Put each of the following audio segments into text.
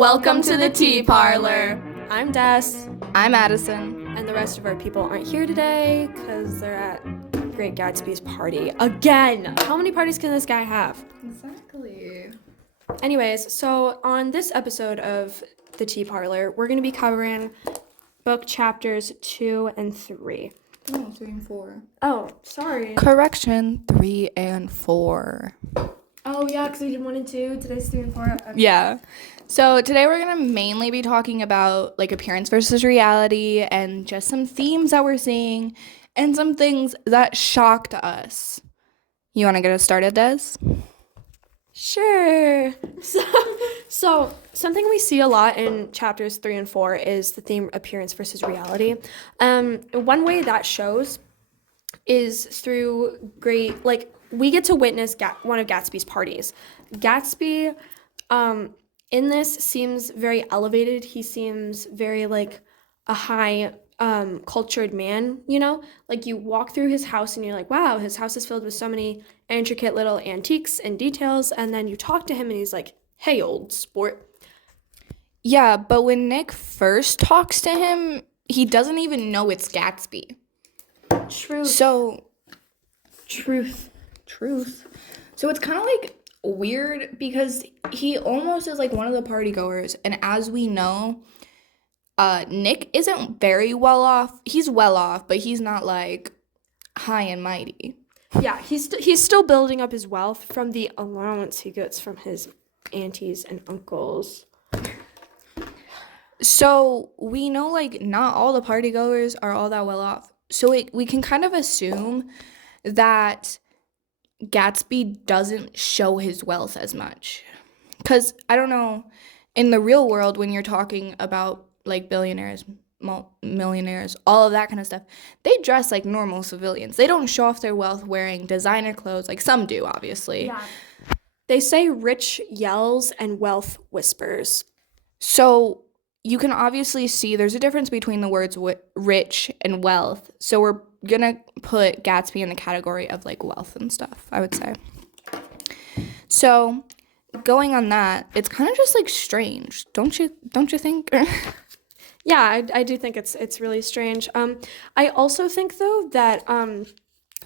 Welcome to the Tea Parlor. I'm Des, I'm Addison. and the rest of our people aren't here today because they're at Great Gatsby's party. Again! How many parties can this guy have? Exactly. Anyways, so on this episode of the Tea Parlor, we're going to be covering book chapters 2 and 3. No, 3 and 4. Oh, sorry. Correction, 3 and 4. Oh, yeah, because we did 1 and 2. Today's 3 and 4. Okay. Yeah. So today we're going to mainly be talking about like appearance versus reality and just some themes that we're seeing and some things that shocked us. You want to get us started, Des? Sure. So something we see a lot in chapters 3 and 4 is the theme appearance versus reality. One way that shows is through we get to witness one of Gatsby's parties. Gatsby, in this seems very elevated. He seems very like a high cultured man, you know? Like you walk through his house and you're like, wow, his house is filled with so many intricate little antiques and details. And then you talk to him and he's like, hey, old sport. Yeah, but when Nick first talks to him, he doesn't even know it's Gatsby. Truth. So, Truth. So it's kind of like weird because he almost is like one of the party goers. And as we know, Nick isn't very well off. He's well off, but he's not like high and mighty. Yeah, he's still building up his wealth from the allowance he gets from his aunties and uncles. So we know like not all the party goers are all that well off. So we can kind of assume that Gatsby doesn't show his wealth as much. Because, I don't know, in the real world, when you're talking about, like, billionaires, millionaires, all of that kind of stuff, they dress like normal civilians. They don't show off their wealth wearing designer clothes. Like, some do, obviously. Yeah. They say rich yells and wealth whispers. So you can obviously see there's a difference between the words rich and wealth. So we're going to put Gatsby in the category of, like, wealth and stuff, I would say. So going on that, it's kind of just, like, strange. Don't you think? Yeah, I do think it's really strange. I also think, though, that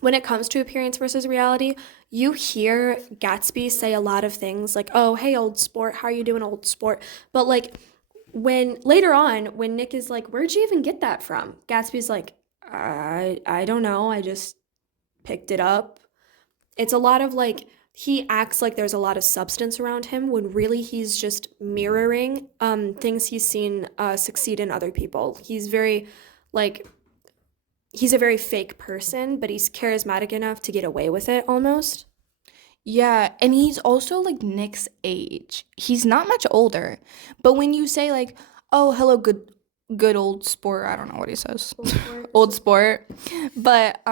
when it comes to appearance versus reality, you hear Gatsby say a lot of things like, oh, hey, old sport, how are you doing, old sport? But, like, when later on, when Nick is like, where'd you even get that from? Gatsby's like, I don't know. I just picked it up. It's a lot of like, he acts like there's a lot of substance around him when really he's just mirroring things he's seen succeed in other people. He's very like, he's a very fake person, but he's charismatic enough to get away with it almost. Yeah, and he's also like Nick's age. He's not much older. But when you say like, "Oh, hello, good old sport," I don't know what he says. Old sport. But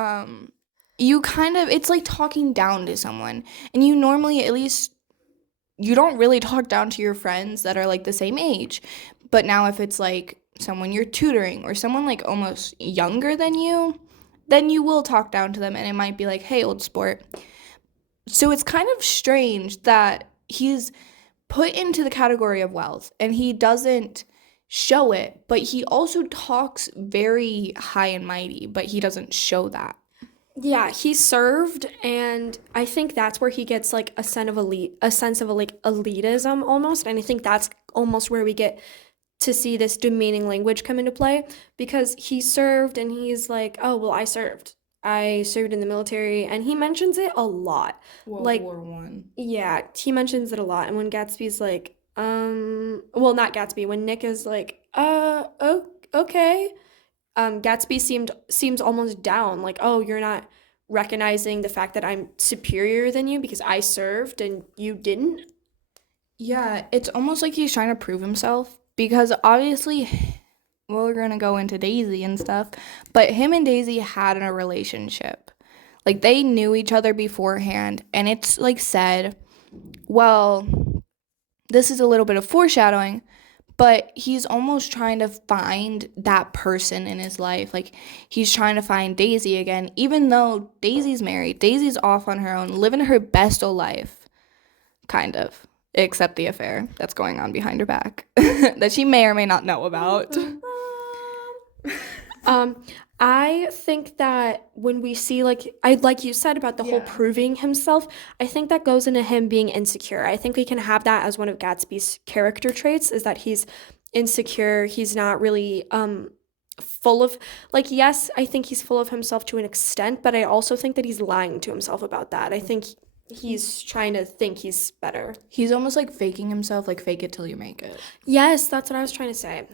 you kind of it's like talking down to someone. And you normally at least you don't really talk down to your friends that are like the same age. But now if it's like someone you're tutoring or someone like almost younger than you, then you will talk down to them and it might be like, "Hey, old sport." So it's kind of strange that he's put into the category of wealth and he doesn't show it, but he also talks very high and mighty, but he doesn't show that. Yeah, he served, and I think that's where he gets like a sense of like elitism almost, and I think that's almost where we get to see this demeaning language come into play because he served and he's like, oh, well, I served in the military, and he mentions it a lot. World War One. Yeah, he mentions it a lot. And when Gatsby's like, well, not Gatsby, when Nick is like, okay, Gatsby seems almost down, like, oh, you're not recognizing the fact that I'm superior than you because I served and you didn't. Yeah, it's almost like he's trying to prove himself because obviously well, we're gonna go into Daisy and stuff, but him and Daisy had a relationship. Like, they knew each other beforehand, and it's, like, said, well, this is a little bit of foreshadowing, but he's almost trying to find that person in his life. Like, he's trying to find Daisy again, even though Daisy's married. Daisy's off on her own, living her best old life, kind of. except the affair that's going on behind her back that she may or may not know about. Um, I think that when we see like you said about the whole Yeah. proving himself, I think that goes into him being insecure. I think we can have that as one of Gatsby's character traits is that he's insecure. He's not really full of like yes, I think he's full of himself to an extent, but I also think that he's lying to himself about that. I think he's trying to think he's better. He's almost like faking himself, like fake it till you make it. Yes, that's what I was trying to say.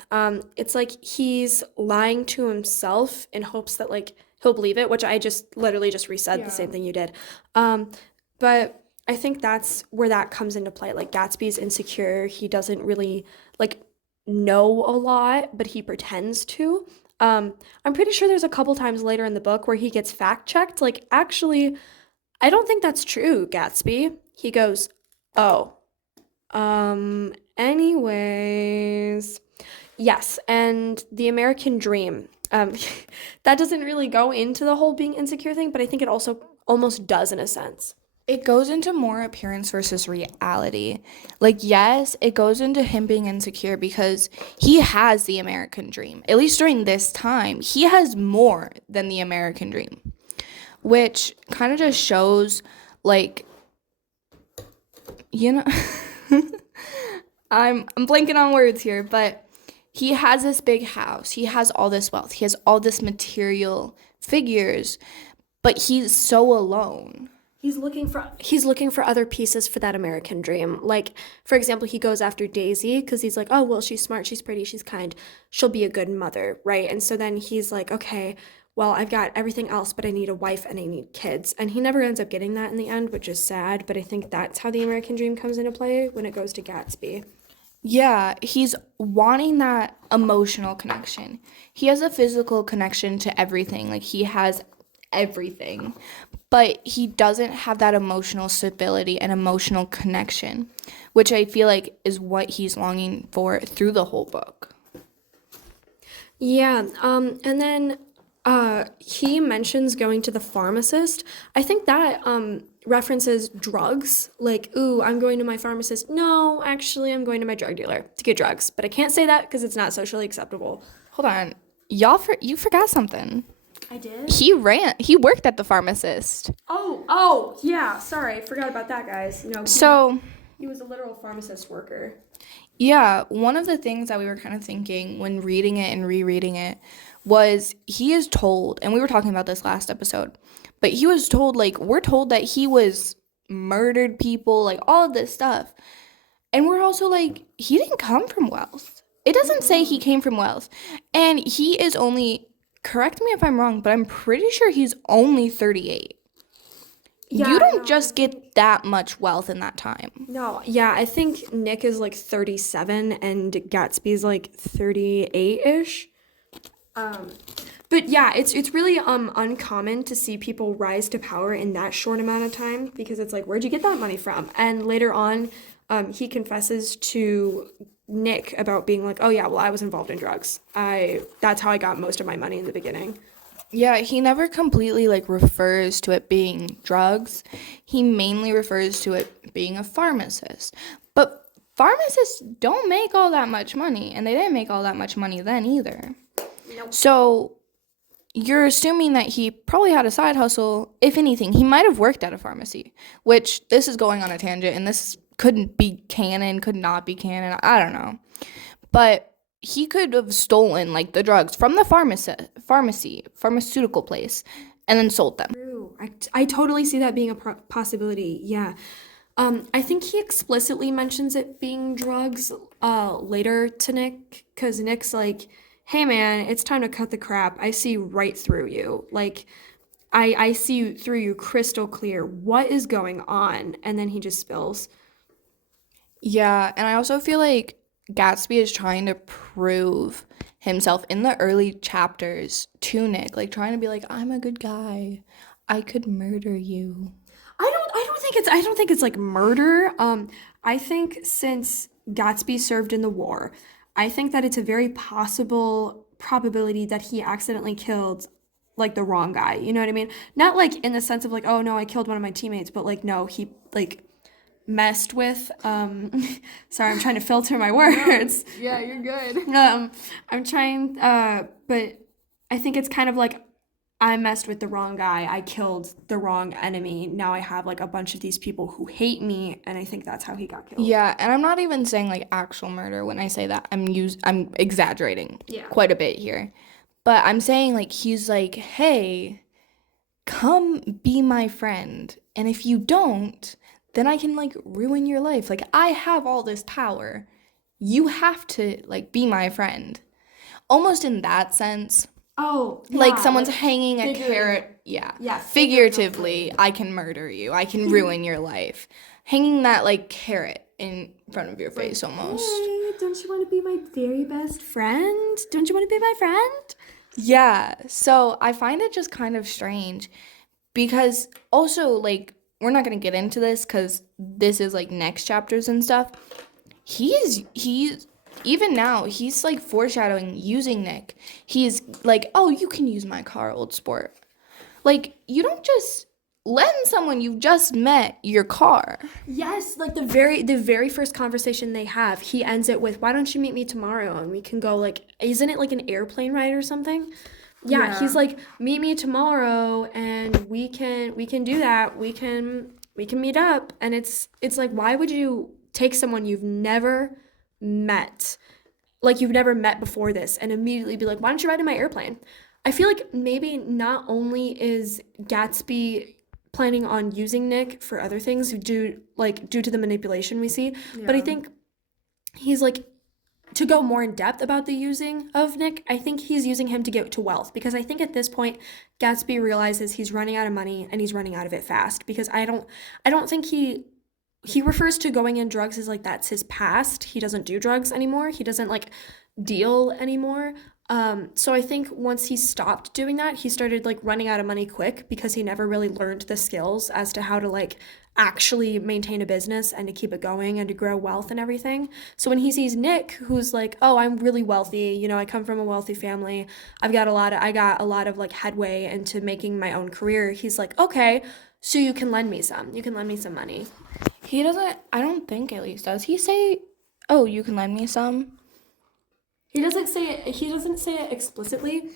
It's like he's lying to himself in hopes that like he'll believe it, which I just literally just resaid the Yeah. same thing you did. Um, but I think that's where that comes into play. Like Gatsby's insecure. He doesn't really like know a lot, but he pretends to. I'm pretty sure there's a couple times later in the book where he gets fact checked. Like, actually, I don't think that's true, Gatsby. He goes, oh. Anyways, yes, and the American dream. That doesn't really go into the whole being insecure thing, but I think it also almost does in a sense. It goes into more appearance versus reality. Like, yes, it goes into him being insecure because he has the American dream. At least during this time, he has more than the American dream, which kind of just shows, like, you know, I'm blanking on words here, but he has this big house. He has all this wealth. He has all this material figures, but he's so alone. He's looking for other pieces for that American dream. Like, for example, he goes after Daisy because he's like, oh, well, she's smart, she's pretty, she's kind, she'll be a good mother, right? And so then he's like, okay, well, I've got everything else, but I need a wife and I need kids. And he never ends up getting that in the end, which is sad, but I think that's how the American dream comes into play when it goes to Gatsby. Yeah, he's wanting that emotional connection. He has a physical connection to everything. Like he has everything, but he doesn't have that emotional stability and emotional connection, which I feel like is what he's longing for through the whole book. Yeah, and then he mentions going to the pharmacist. I think that references drugs. Like, ooh, I'm going to my pharmacist. No, actually, I'm going to my drug dealer to get drugs. But I can't say that because it's not socially acceptable. Hold on. You forgot something. I did? He worked at the pharmacist. Oh, yeah. Sorry, I forgot about that, guys. No, So, he was a literal pharmacist worker. yeah, one of the things that we were kind of thinking when reading it and rereading it was he is told, and we were talking about this last episode, but he was told, like, we're told that he was murdered people, like, all of this stuff. And we're also like, he didn't come from wealth. It doesn't say he came from wealth. And he is only, correct me if I'm wrong, but I'm pretty sure he's only 38. Yeah, You don't no, just get that much wealth in that time. No, yeah, I think Nick is like 37 and Gatsby's like 38-ish. Um, but yeah, it's really uncommon to see people rise to power in that short amount of time because it's like, where'd you get that money from? And later on, he confesses to Nick about being like, oh yeah, well I was involved in drugs. That's how I got most of my money in the beginning. Yeah, he never completely like refers to it being drugs. He mainly refers to it being a pharmacist. But pharmacists don't make all that much money, and they didn't make all that much money then either. Nope. So you're assuming that he probably had a side hustle. If anything, he might have worked at a pharmacy, which this is going on a tangent, and this couldn't be canon, could not be canon. I don't know. But he could have stolen like the drugs from the pharmaceutical place, and then sold them. True. I totally see that being a possibility. Yeah. I think he explicitly mentions it being drugs later to Nick because Nick's like, hey man, it's time to cut the crap. I see right through you. Like, I see you through you crystal clear. What is going on? And then he just spills. Yeah, and I also feel like Gatsby is trying to prove himself in the early chapters to Nick, like trying to be like, I'm a good guy. I could murder you. I don't think it's like murder. I think since Gatsby served in the war, I think that it's a very possible probability that he accidentally killed like the wrong guy. You know what I mean? Not like in the sense of like, oh no, I killed one of my teammates, but like no, he like messed with. Sorry, I'm trying to filter my words. Yeah, you're good. I'm trying, but I think it's kind of like I messed with the wrong guy. I killed the wrong enemy. Now I have like a bunch of these people who hate me, and I think that's how he got killed. Yeah, and I'm not even saying like actual murder when I say that. I'm exaggerating Yeah. quite a bit here. But I'm saying like he's like, "Hey, come be my friend. And if you don't, then I can like ruin your life. Like I have all this power. You have to like be my friend." Almost in that sense. Oh, Like yeah, someone's like hanging a figurative. carrot. Yeah. Yeah, Figuratively, I can murder you. I can ruin your life. Hanging that like carrot in front of your face almost. Hey, don't you want to be my very best friend? Don't you want to be my friend? Yeah. So I find it just kind of strange because also like we're not going to get into this cuz this is like next chapters and stuff. He's even now he's like foreshadowing using Nick. He's like, "Oh, you can use my car, old sport." Like you don't just lend someone you've just met your car. Yes, like the very first conversation they have, he ends it with, "Why don't you meet me tomorrow and we can go like isn't it like an airplane ride or something?" Yeah, he's Yeah. like, "Meet me tomorrow and we can do that. We can meet up." And it's like why would you take someone you've never met, like you've never met before this, and immediately be like, "Why don't you ride in my airplane?" I feel like maybe not only is Gatsby planning on using Nick for other things due to the manipulation we see, but I Yeah. think he's like to go more in depth about the using of Nick, I think he's using him to get to wealth because I think at this point Gatsby realizes he's running out of money and he's running out of it fast because I don't think he refers to going in drugs as like that's his past. He doesn't do drugs anymore. He doesn't like deal anymore. So I think once he stopped doing that, he started like running out of money quick because he never really learned the skills as to how to like actually maintain a business and to keep it going and to grow wealth and everything. So when he sees Nick, who's like, "Oh, I'm really wealthy. I come from a wealthy family. I got a lot of like headway into making my own career." He's like, "Okay, so you can lend me some. You can lend me some money." He doesn't I don't think at least does he say, "Oh, you can lend me some?" He doesn't say it explicitly,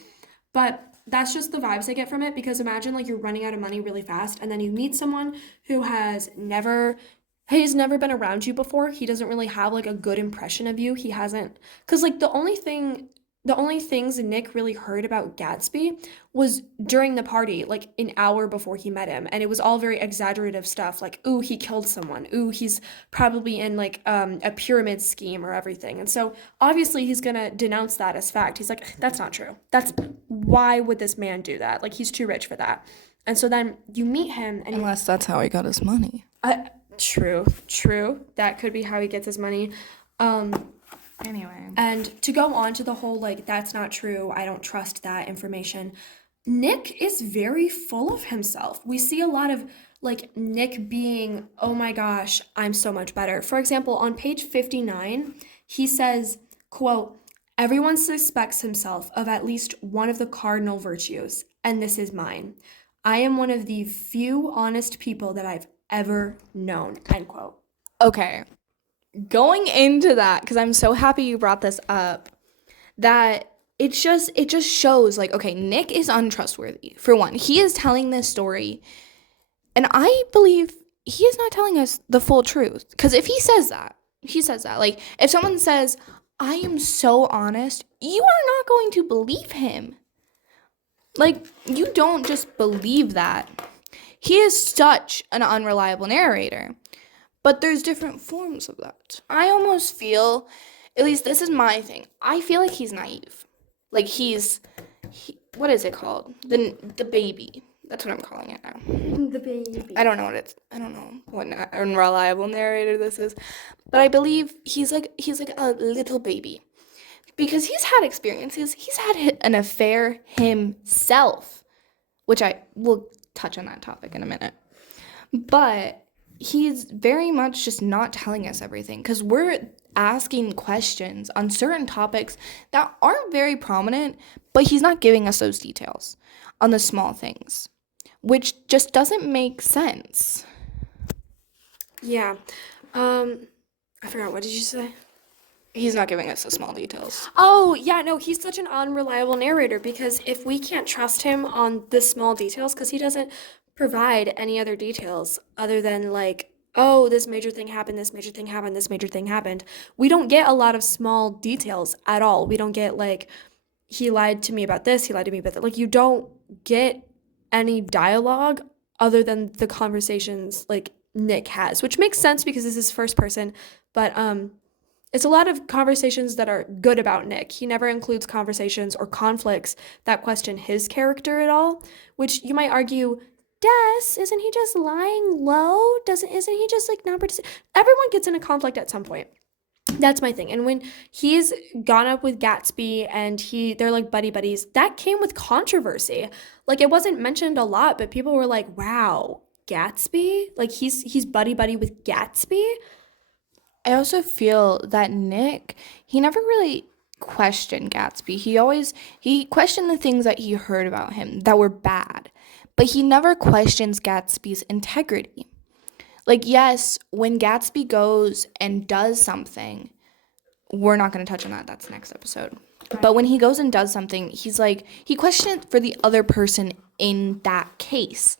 but that's just the vibes I get from it because imagine like you're running out of money really fast and then you meet someone who he's never been around you before. He doesn't really have like a good impression of you. He hasn't cuz like the only things Nick really heard about Gatsby was during the party, like an hour before he met him, and it was all very exaggerative stuff like, "Ooh, he killed someone. Ooh, he's probably in like a pyramid scheme or everything." And so obviously he's gonna denounce that as fact. He's like, "That's not true. That's why would this man do that? Like he's too rich for that." And so then you meet him and Unless that's how he got his money. true. That could be how he gets his money. Um, Anyway. and to go on to the whole like that's not true, I don't trust that information. Nick is very full of himself. We see a lot of like Nick being, "Oh my gosh, I'm so much better." For example, on page 59, he says, quote, "Everyone suspects himself of at least one of the cardinal virtues, and this is mine. I am one of the few honest people that I've ever known." End quote. Okay. Going into that, because I'm so happy you brought this up, that it just shows like, okay, Nick is untrustworthy. For one, he is telling this story, and I believe he is not telling us the full truth. Because if he says that, like if someone says, "I am so honest," you are not going to believe him. Like you don't just believe that. He is such an unreliable narrator. But there's different forms of that. I almost feel, at least this is my thing. I feel like he's naive. Like what is it called? The baby. That's what I'm calling it now. The baby. I don't know what unreliable narrator this is, but I believe he's like a little baby because he's had experiences. He's had an affair himself, which I will touch on that topic in a minute. But he's very much just not telling us everything because we're asking questions on certain topics that aren't very prominent, but he's not giving us those details on the small things, which just doesn't make sense. Yeah. Um, I forgot, what did you say? He's not giving us the small details. Oh, yeah, no, he's such an unreliable narrator because if we can't trust him on the small details, because he doesn't provide any other details other than like, oh, this major thing happened, this major thing happened, this major thing happened. We don't get a lot of small details at all. We don't get like, he lied to me about this, he lied to me about that. Like, you don't get any dialogue other than the conversations like Nick has, which makes sense because this is first person, but it's a lot of conversations that are good about Nick. He never includes conversations or conflicts that question his character at all, which you might argue, Des, isn't he just lying low? Isn't he just like not participating? Everyone gets in a conflict at some point. That's my thing. And when he's gone up with Gatsby and they're like buddy buddies, that came with controversy. Like it wasn't mentioned a lot, but people were like, "Wow, Gatsby? Like he's buddy buddy with Gatsby?" I also feel that Nick, he never really questioned Gatsby. He questioned the things that he heard about him that were bad, but he never questions Gatsby's integrity. Like, yes, when Gatsby goes and does something, we're not going to touch on that. That's next episode. But when he goes and does something, he's like, he questions for the other person in that case.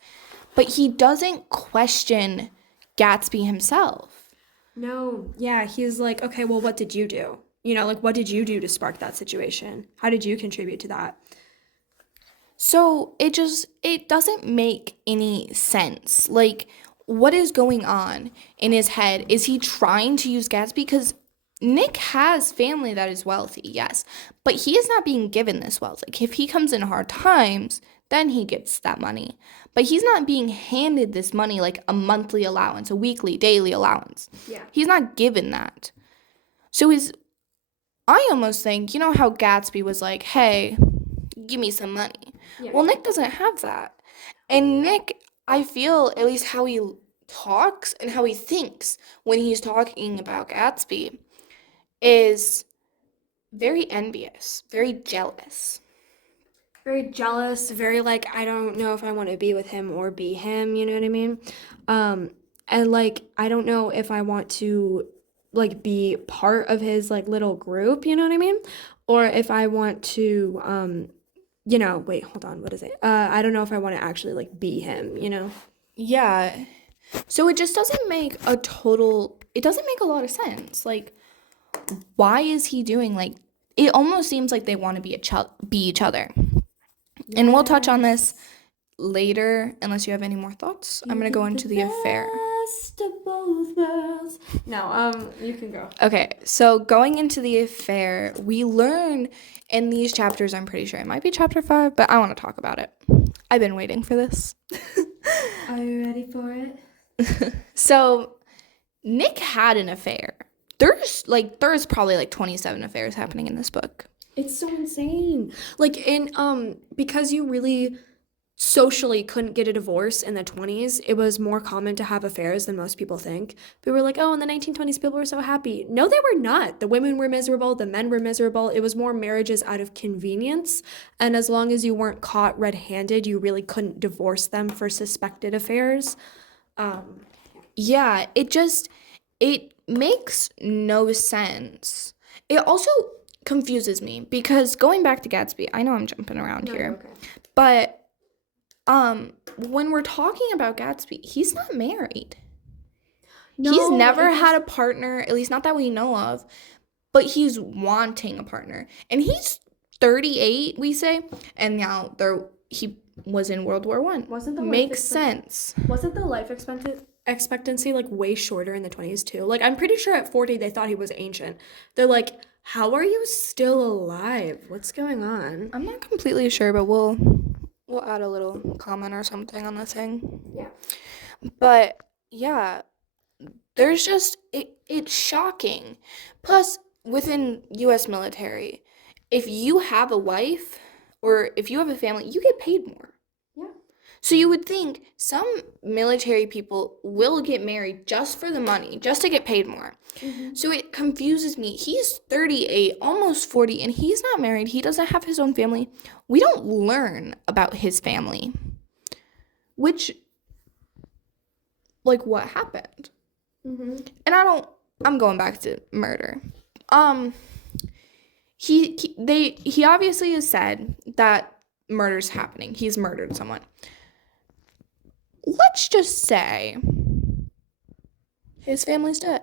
But he doesn't question Gatsby himself. No, yeah, he's like, okay, well, what did you do? You know, like, what did you do to spark that situation? How did you contribute to that? So it doesn't make any sense. Like, what is going on in his head? Is he trying to use Gatsby? Because Nick has family that is wealthy, yes, but he is not being given this wealth. Like, if he comes in hard times, then he gets that money. But he's not being handed this money like a monthly allowance, a weekly, daily allowance. Yeah. He's not given that. So I almost think, you know how Gatsby was like, hey, give me some money. Yeah. Well, Nick doesn't have that. And Nick, I feel, at least how he talks and how he thinks when he's talking about Gatsby, is very envious, very jealous. Very jealous, very like, I don't know if I want to be with him or be him, you know what I mean? And like, I don't know if I want to like be part of his like little group, you know what I mean? Or if I want to, wait, hold on, what is it? I don't know if I want to actually like be him, you know? Yeah. So it just it doesn't make a lot of sense. Like, why is he doing like, it almost seems like they want to be each other. And we'll touch on this later, unless you have any more thoughts. I'm going to go into the affair. Best of both worlds. No, you can go. Okay, so going into the affair, we learn in these chapters, I'm pretty sure it might be chapter 5, but I want to talk about it. I've been waiting for this. Are you ready for it? So, Nick had an affair. There's probably like 27 affairs happening in this book. It's so insane. Like because you really socially couldn't get a divorce in the 20s, it was more common to have affairs than most people think. People were like, oh, in the 1920s, people were so happy. No, they were not. The women were miserable, the men were miserable. It was more marriages out of convenience. And as long as you weren't caught red-handed, you really couldn't divorce them for suspected affairs. Yeah, it makes no sense. It also confuses me because going back to Gatsby, I know I'm jumping around here, Okay. but when we're talking about Gatsby, he's not married. He's never had a partner, at least not that we know of, but he's wanting a partner. And he's 38, we say, and now he was in World War I. Makes sense. Wasn't the life expectancy like way shorter in the 20s too? Like I'm pretty sure at 40 they thought he was ancient. They're like, how are you still alive? What's going on? I'm not completely sure, but we'll add a little comment or something on the thing. Yeah. But yeah, there's just it's shocking. Plus, within US military, if you have a wife or if you have a family, you get paid more. Yeah. So you would think some military people will get married just for the money, just to get paid more. Mm-hmm. So it confuses me. He's 38, almost 40, and he's not married. He doesn't have his own family. We don't learn about his family. Which, like, what happened? And I'm going back to murder. He obviously has said that murder's happening. He's murdered someone. Let's just say his family's dead.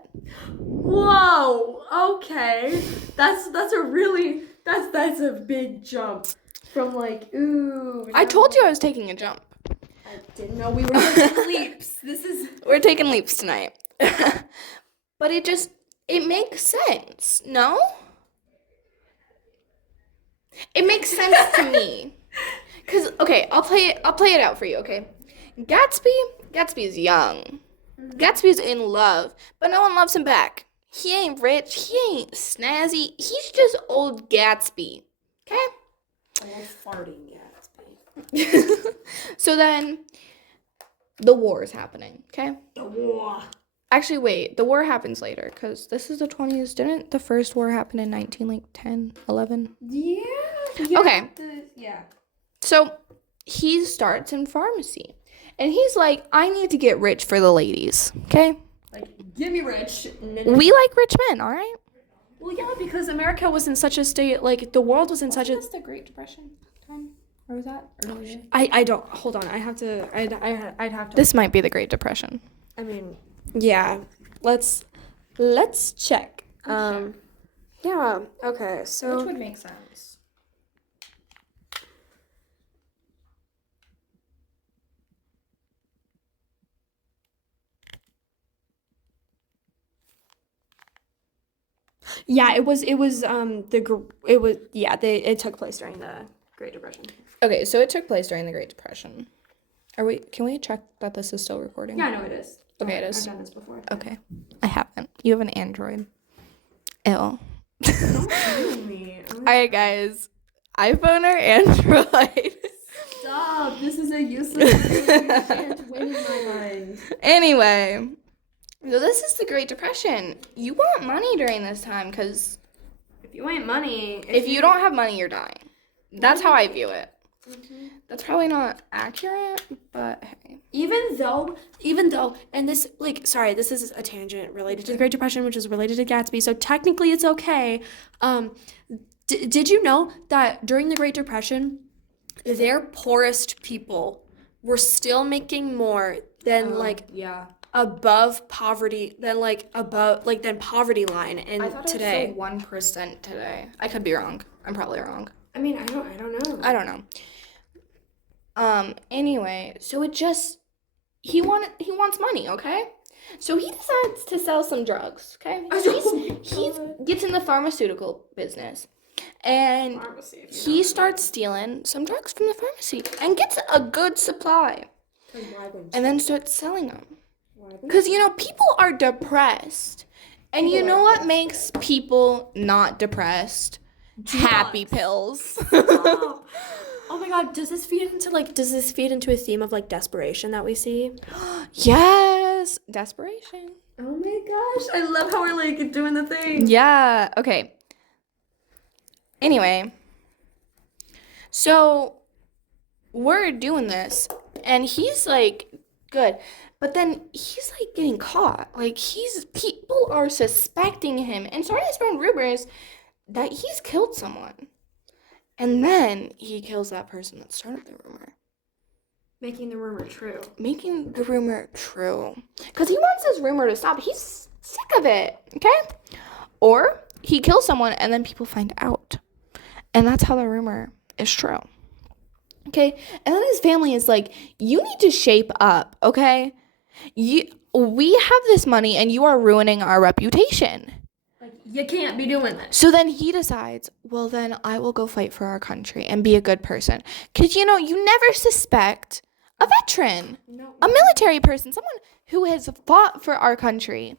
Whoa. Okay. That's a big jump from like, ooh. I told you I was taking a jump. I didn't know we were taking leaps. We're taking leaps tonight. But it makes sense, no? It makes sense to me. Cause okay, I'll play it out for you, okay? Gatsby's young. Gatsby's in love, but no one loves him back. He ain't rich, he ain't snazzy, he's just old Gatsby. Okay? Old farting Gatsby. So then the war is happening, okay? The war. Actually, wait, the war happens later, because this is the 20s. Didn't the first war happen in 10, 11? Yeah. Okay. Yeah. So he starts in pharmacy. And he's like, I need to get rich for the ladies, okay? Like, give me rich. We like rich men, all right? Well, yeah, because America was in such a state, like, the world was in such a... That's the Great Depression time? Or was that earlier? I don't... Hold on, I'd have to... This might be the Great Depression. I mean... Yeah, let's check. Yeah, okay, so... Which would make sense. Yeah, it took place during the Great Depression. Okay, so it took place during the Great Depression. Can we check that this is still recording? Yeah, no, it is. Okay, it is. I've done this before. Okay. I haven't. You have an Android. Ew. Don't blame me. Alright, guys. iPhone or Android? Stop. This is a useless thing. You can't win in my mind. Anyway. So this is the Great Depression. You want money during this time because If you ain't money... if you don't have money, you're dying. That's how I view it. Mm-hmm. That's probably not accurate, but hey. Even though, and this, like, sorry, this is a tangent related to the Great Depression, which is related to Gatsby, so technically it's okay. Did you know that during the Great Depression, their poorest people were still making more than, above poverty, than poverty line in I thought today? it was 1% today. I could be wrong. I'm probably wrong. I mean, I don't know. I don't know. Anyway, so he wants money, okay? So he decides to sell some drugs, okay? He gets in the pharmaceutical business. And he starts stealing some drugs from the pharmacy and gets a good supply. And then starts selling them. Because, people are depressed. And you know what makes people not depressed? Happy pills. Oh my god, does this feed into a theme of desperation that we see? Yes, desperation. Oh my gosh, I love how we're doing the thing. Yeah, okay. Anyway, so we're doing this and he's good. But then he's getting caught. People are suspecting him and starting to spread rumors that he's killed someone. And then he kills that person that started the rumor. Making the rumor true. Because he wants this rumor to stop. He's sick of it, okay? Or he kills someone and then people find out. And that's how the rumor is true. Okay? And then his family is like, you need to shape up, okay? We have this money and you are ruining our reputation. You can't be doing this. So then he decides, well, then I will go fight for our country and be a good person. Because, you never suspect a veteran, a military person, someone who has fought for our country.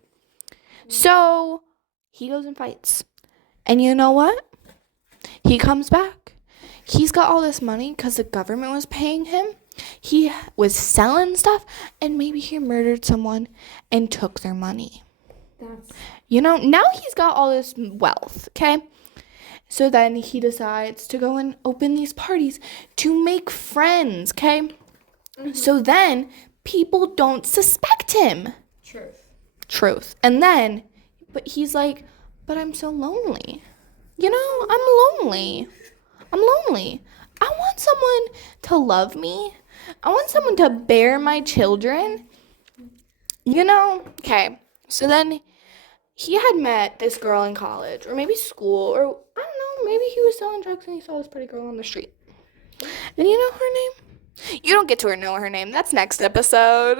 So he goes and fights. And you know what? He comes back. He's got all this money because the government was paying him. He was selling stuff. And maybe he murdered someone and took their money. Now he's got all this wealth, okay? So then he decides to go and open these parties to make friends, okay? Mm-hmm. So then people don't suspect him. Truth. Truth. And then, but he's like, but I'm so lonely. I'm lonely. I'm lonely. I want someone to love me. I want someone to bear my children. Okay. So then he had met this girl in college, or maybe school, or I don't know, maybe he was selling drugs and he saw this pretty girl on the street. And you know her name? You don't get to know her name. That's next episode.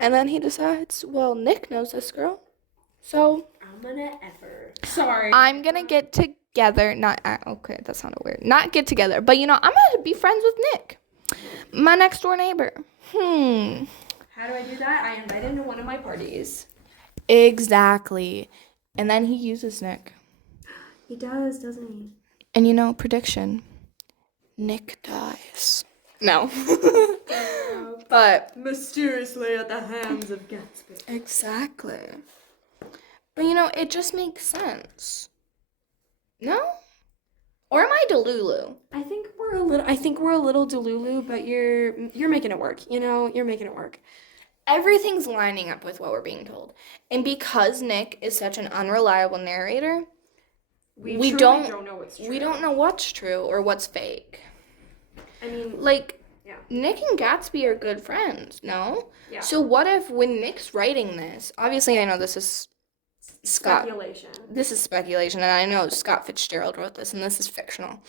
And then he decides, well, Nick knows this girl. So I'm gonna ever. Sorry. I'm gonna get together. Okay, that sounded weird. Not get together, but I'm gonna be friends with Nick, my next door neighbor. How do I do that? I invite him to one of my parties. Exactly. And then he uses Nick. He does, doesn't he? And prediction. Nick dies. No. But mysteriously at the hands of Gatsby. Exactly. But it just makes sense. No? Or am I Delulu? I think we're a little Delulu, but you're making it work. You're making it work. Everything's lining up with what we're being told. And because Nick is such an unreliable narrator, we don't know what's true. We don't know what's true or what's fake. I mean, yeah. Nick and Gatsby are good friends, no? Yeah. So what if when Nick's writing this, obviously I know this is speculation. This is speculation, and I know Scott Fitzgerald wrote this, and this is fictional.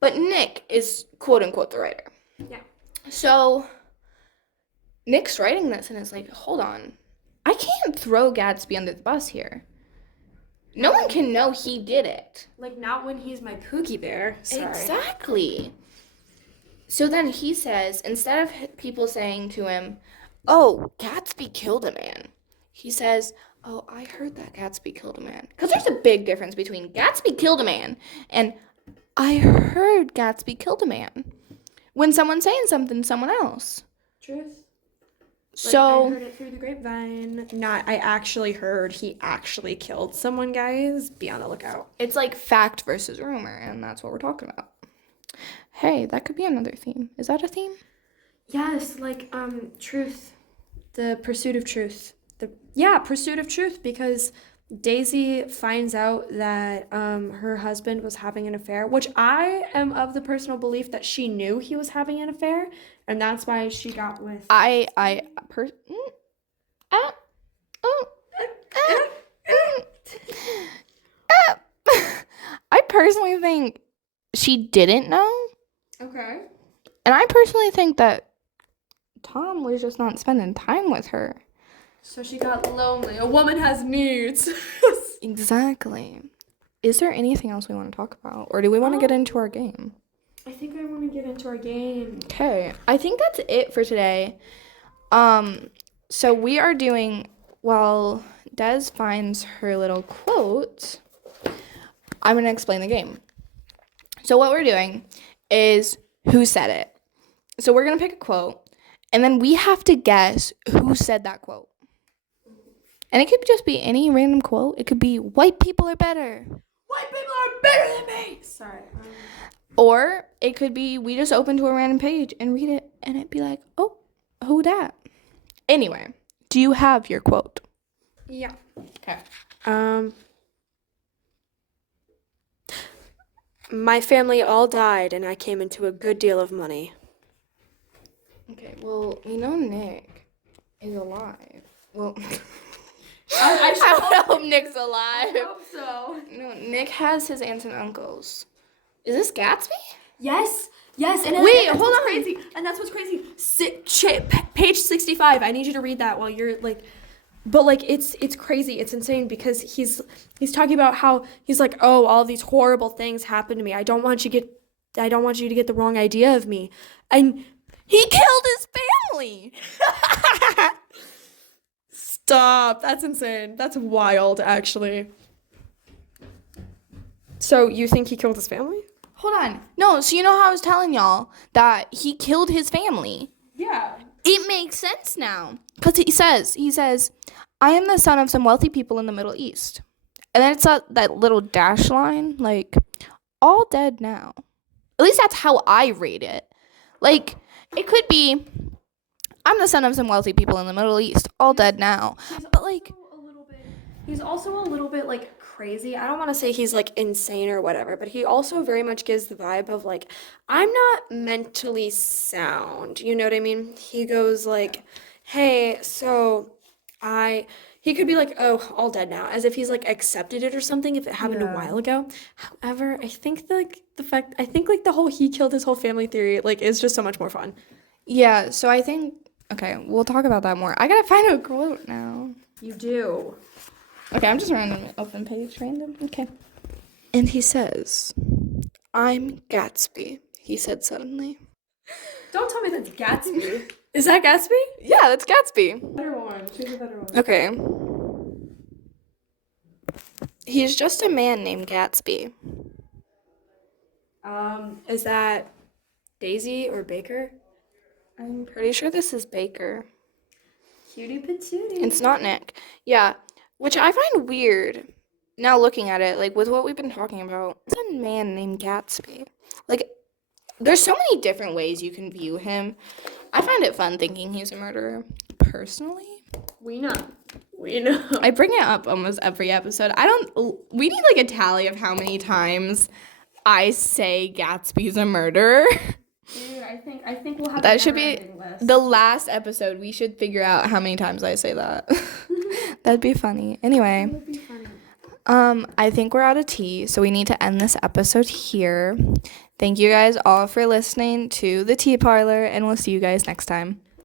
But Nick is quote-unquote the writer. Yeah. So Nick's writing this, and it's like, hold on. I can't throw Gatsby under the bus here. No one can know he did it. Not when he's my Pookie Bear. Sorry. Exactly. So then he says, instead of people saying to him, oh, Gatsby killed a man, he says, oh, I heard that Gatsby killed a man. Because there's a big difference between Gatsby killed a man and I heard Gatsby killed a man. When someone's saying something to someone else. Truth. So I heard it through the grapevine. I actually heard he actually killed someone, guys. Be on the lookout. It's like fact versus rumor, and that's what we're talking about. Hey, that could be another theme. Is that a theme? Yes, truth. The pursuit of truth. Pursuit of truth, because Daisy finds out that her husband was having an affair, which I am of the personal belief that she knew he was having an affair, and that's why she got with. I personally think she didn't know. Okay. And I personally think that Tom was just not spending time with her. So she got lonely. A woman has needs. Exactly. Is there anything else we want to talk about? Or do we want to get into our game? I think I want to get into our game. Okay. I think that's it for today. So we are doing, while Des finds her little quote, I'm going to explain the game. So what we're doing is who said it. So we're going to pick a quote, and then we have to guess who said that quote. And it could just be any random quote. It could be, white people are better. White people are better than me. Sorry. Or it could be, we just open to a random page and read it, and it'd be like, oh, who dat? Anyway, do you have your quote? Yeah. Okay. My family all died, and I came into a good deal of money. Okay, well, Nick is alive. Well, I hope Nick's alive. I hope so. No, Nick has his aunts and uncles. Is this Gatsby? Yes, and wait, hold on. Crazy, and that's what's crazy. Page 65. I need you to read that while you're but it's crazy. It's insane because he's talking about how he's like, oh, all these horrible things happened to me. I don't want you to get the wrong idea of me, and he killed his family. Stop. That's insane. That's wild, actually. So you think he killed his family? Hold on. No, so how I was telling y'all that he killed his family? Yeah. It makes sense now. Because he says, I am the son of some wealthy people in the Middle East. And then it's that little dash line, all dead now. At least that's how I rate it. It could be, I'm the son of some wealthy people in the Middle East, all dead now. But like, He's also a little bit like crazy. I don't want to say he's like insane or whatever, but he also very much gives the vibe of like, I'm not mentally sound. You know what I mean? He goes like, hey, so I, he could be like, oh, all dead now, as if he's like accepted it or something if it happened a Yeah. while ago. However, I think like the fact, I think like the whole he killed his whole family theory like is just so much more fun. yeah, so I think, okay, we'll talk about that more. I gotta find a quote now. You do. Okay, I'm just random, open page random. Okay. And he says, I'm Gatsby, he said suddenly. Don't tell me that's Gatsby. Is that Gatsby? Yeah, that's Gatsby. Better one. Choose a better one. Okay. He's just a man named Gatsby. Is that Daisy or Baker? I'm pretty sure this is Baker. Cutie patootie. It's not Nick. Yeah, which I find weird now looking at it, like with what we've been talking about. It's a man named Gatsby. Like, there's so many different ways you can view him. I find it fun thinking he's a murderer, personally. We know. We know. I bring it up almost every episode. We need like a tally of how many times I say Gatsby's a murderer. Dude, I think we'll have That should be the last episode. We should figure out how many times I say that. That'd be funny. Anyway, That would be funny. I think we're out of tea, so we need to end this episode here. Thank you guys all for listening to the Tea Parlor, and we'll see you guys next time.